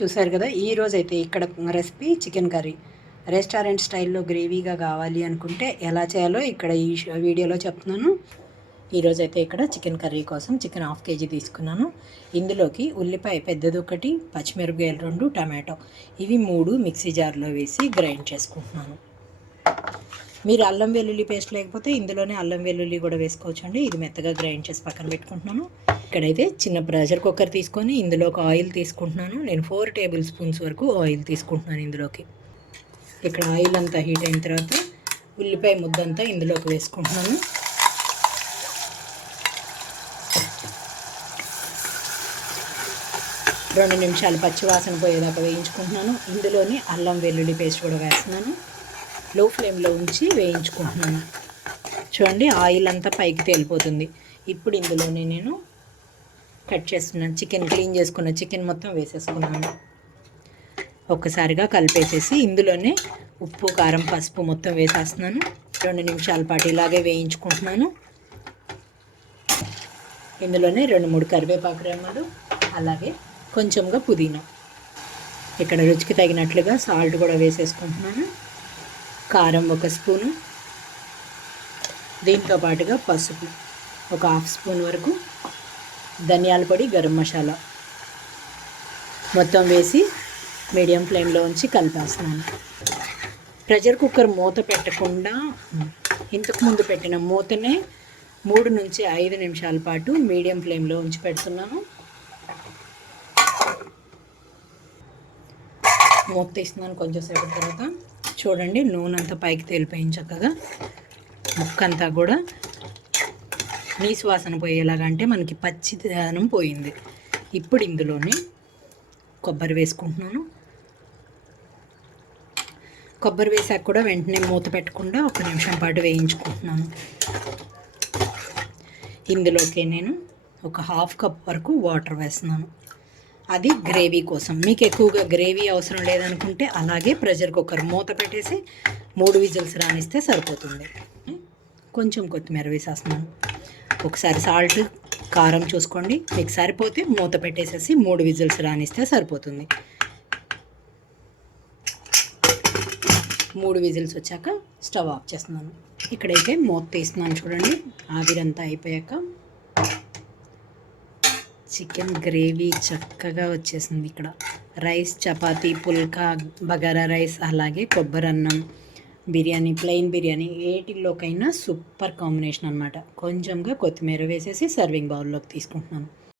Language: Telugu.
చూసారు కదా, ఈరోజైతే ఇక్కడ రెసిపీ చికెన్ కర్రీ. రెస్టారెంట్ స్టైల్లో గ్రేవీగా కావాలి అనుకుంటే ఎలా చేయాలో ఇక్కడ ఈ వీడియోలో చెప్తున్నాను. ఈరోజైతే ఇక్కడ చికెన్ కర్రీ కోసం చికెన్ 1/2 kg తీసుకున్నాను. ఇందులోకి ఉల్లిపాయ పెద్దది ఒకటి, పచ్చిమిరపకాయలు 2, టమాటో ఇవి 3 మిక్సీ జార్లో వేసి గ్రైండ్ చేసుకుంటున్నాను. మీరు అల్లం వెల్లుల్లి పేస్ట్ లేకపోతే ఇందులోనే అల్లం వెల్లుల్లి కూడా వేసుకోవచ్చు అండి. ఇది మెత్తగా గ్రైండ్ చేసి పక్కన పెట్టుకుంటున్నాను. ఇక్కడైతే చిన్న ప్రెషర్ కుక్కర్ తీసుకొని ఇందులోకి ఆయిల్ తీసుకుంటున్నాను. నేను 4 టేబుల్ స్పూన్స్ వరకు ఆయిల్ తీసుకుంటున్నాను ఇందులోకి. ఇక్కడ ఆయిల్ అంతా హీట్ అయిన తర్వాత ఉల్లిపాయ ముద్దంతా ఇందులోకి వేసుకుంటున్నాను. రెండు నిమిషాలు పచ్చివాసన పోయేదాకా వేయించుకుంటున్నాను. ఇందులోని అల్లం వెల్లుల్లి పేస్ట్ కూడా వేస్తున్నాను. లో ఫ్లేమ్లో ఉంచి వేయించుకుంటున్నాను. చూడండి, ఆయిల్ అంతా పైకి తేలిపోతుంది. ఇప్పుడు ఇందులోనే నేను కట్ చేస్తున్నాను చికెన్, క్లీన్ చేసుకున్న చికెన్ మొత్తం వేసేసుకున్నాను. ఒక్కసారిగా కలిపేసేసి ఇందులోనే ఉప్పు, కారం, పసుపు మొత్తం వేసేస్తున్నాను. 2 నిమిషాల పాటు ఇలాగే వేయించుకుంటున్నాను. ఇందులోనే 2-3 కరివేపాకు రెమ్మలు, అలాగే కొంచెంగా పుదీనా. ఇక్కడ రుచికి తగినట్లుగా సాల్ట్ కూడా వేసేసుకుంటున్నాను. కారం 1 స్పూను, దీంతో పాటుగా పసుపు 1/2 స్పూన్ వరకు, ధనియాల పొడి, గరం మసాలా మొత్తం వేసి మీడియం ఫ్లేమ్లో ఉంచి కలిపేస్తున్నాను. ప్రెషర్ కుక్కర్ మూత పెట్టకుండా ఇంతకుముందు పెట్టిన మూతనే 3 నుంచి 5 నిమిషాల పాటు మీడియం ఫ్లేమ్లో ఉంచి పెడుతున్నాను. మూత తీస్తున్నాను కొంచెం సేపటి తర్వాత. చూడండి, నూనె అంతా పైకి తేలిపోయింది చక్కగా. ముక్క అంతా కూడా నీసు వాసన పోయేలాగా, అంటే మనకి పచ్చిదనం పోయింది. ఇప్పుడు ఇందులోనే కొబ్బరి వేసుకుంటున్నాను. కొబ్బరి వేసాక కూడా వెంటనే మూత పెట్టకుండా 1 నిమిషం పాటు వేయించుకుంటున్నాను. ఇందులోకి నేను 1/2 కప్ వరకు వాటర్ వేస్తున్నాను. అది గ్రేవీ కోసం. మీకు ఎక్కువగా గ్రేవీ అవసరం లేదనుకుంటే అలాగే ప్రెషర్ కుక్కర్ మూత పెట్టేసి 3 విజిల్స్ రానిస్తే సరిపోతుంది. కొంచెం కొత్తిమీర వేసేస్తున్నాను. ఒకసారి సాల్ట్, కారం చూసుకోండి. మీకు సరిపోతే మూత పెట్టేసేసి 3 విజిల్స్ రానిస్తే సరిపోతుంది. 3 విజిల్స్ వచ్చాక స్టవ్ ఆఫ్ చేస్తున్నాను. ఇక్కడైతే మూత తీస్తున్నాను. చూడండి, ఆవిరంతా అయిపోయాక చికెన్ గ్రేవీ చక్కగా వచ్చేసింది. ఇక్కడ రైస్, చపాతీ, పుల్కా, బగారా రైస్, అలాగే కొబ్బరి అన్నం, బిర్యానీ, ప్లెయిన్ బిర్యానీ ఏటిల్లోకైనా సూపర్ కాంబినేషన్ అనమాట. కొంచెంగా కొత్తిమీర వేసేసి సర్వింగ్ బౌల్లోకి తీసుకుంటున్నాను.